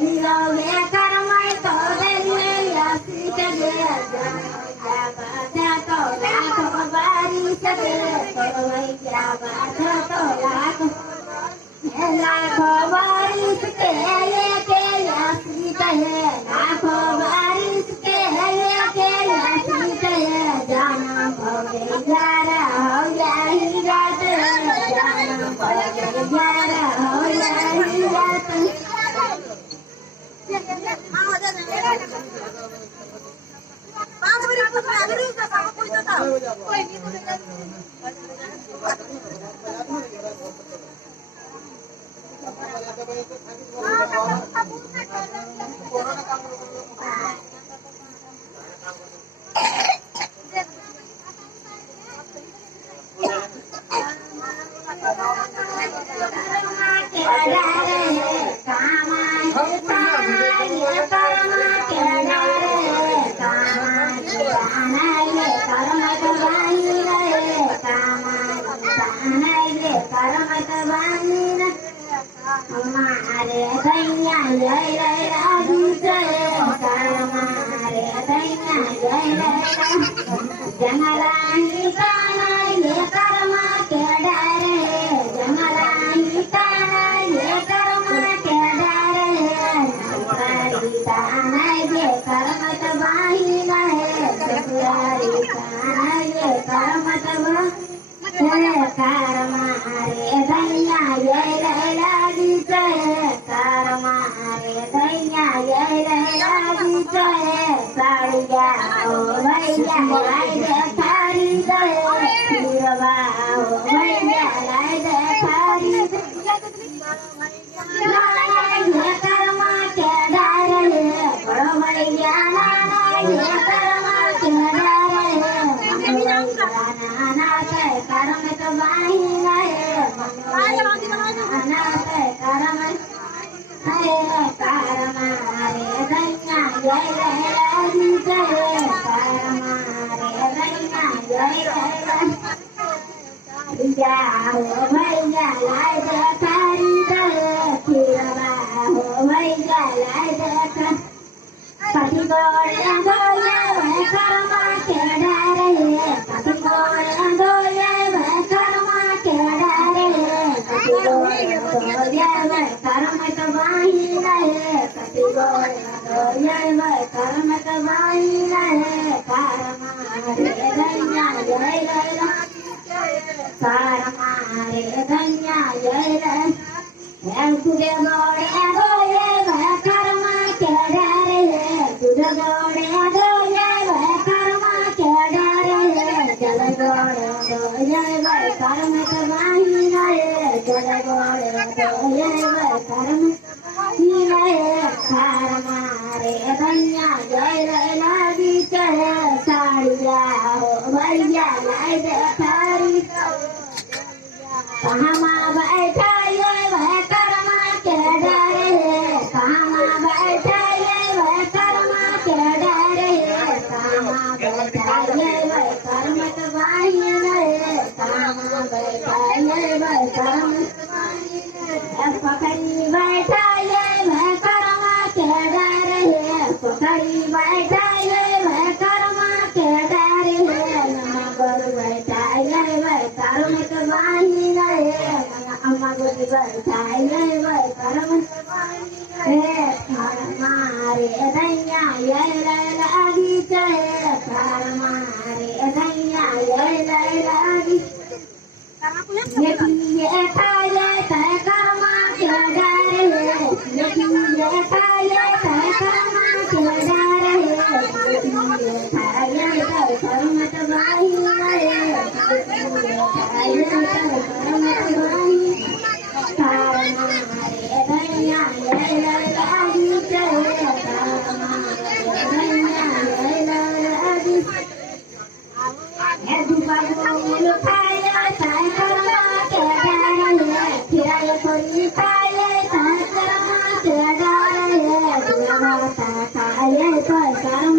hero में करमाई तो देने यासी चले क्या बात है तो लाखों बारी चले तो भाई क्या बात है तो लाखों बारी के यासी चले लाखों बारी के यासी चले जाना भोगे यारा हो यही रात जाना भोगे यारा हो यही रात हमारे दैया जय राजी जय हमारे दैया जय जंगलाही काना ये कर्मा के डरे जंगलाही काना ये कर्मा के डरे नौकरी ताना ये कर्मत बाही रहे नौकरी ताना ये कर्मत बाही कर्मा रे दैया जय राजी जय कर्मा रे दैया जय राजी जय साड़िया ओ भैया लाई दे थारी जय हीरवा ओ भैया लाई दे थारी ये कर्मा के डरे बड़ो भैया ये कर्मा के डरे नाना के कर्म तो बाही गए नाना के कर्म है कर्म रे दैया जय राजी जय कर्म रे दैया जय जाओ भैया लाई दे थारी जय फिरवा हो भैया लाई दे पति गोड़े धोले वह कर्मा के डरे पति गोड़े धोले वह कर्मा के डरे पति गोड़े धोले वह कर्म तो बाही रहे पति गोड़े धोले वह कर्म तो बाही रहे कर्मा रे दैया जय कर्मा रे दैया जय तुझे गोड़े धोले वह कर्मा के डरे तुझे गोड़े धोले वह कर्मा के डरे जल गोड़े धोले वह कर्म तो बाही रहे जल गोड़े धोले वह कर्म ही रहे कर्मा रे दैया जय राजी जय साड़िया हो भैया लाई दे थारी कहाँ बैठा ये वह कर्मा के डरे कहाँ बैठा ये वह कर्मा के डरे कहाँ बैठा ये वह कर्म तो बाही रहे कहाँ बैठा ये वह कर्म पकड़ी बैठा ये वह कर्मा के डरे पकड़ी बैठा ये वह कर्मा के डरे नगर बैठा ये वह कर्म तो बाही रहे अम्मा गोदी बैठा ये वह कर्म हमारे दैया जय राजी जय हमारे दैया जय राजी ये खाए तय कर्मा के डरे ये खाए तय कर्मा के डरे ये खाए तय कर्म तो बाही रहे खाए तय कर्म तो बाही हमारे दैया जय राजी जय हमारे दैया जय राजी ये दुपहर में खाए तय कर्मा के डरे फिर कोई खाए तय कर्मा के डरे खाए तय कर्म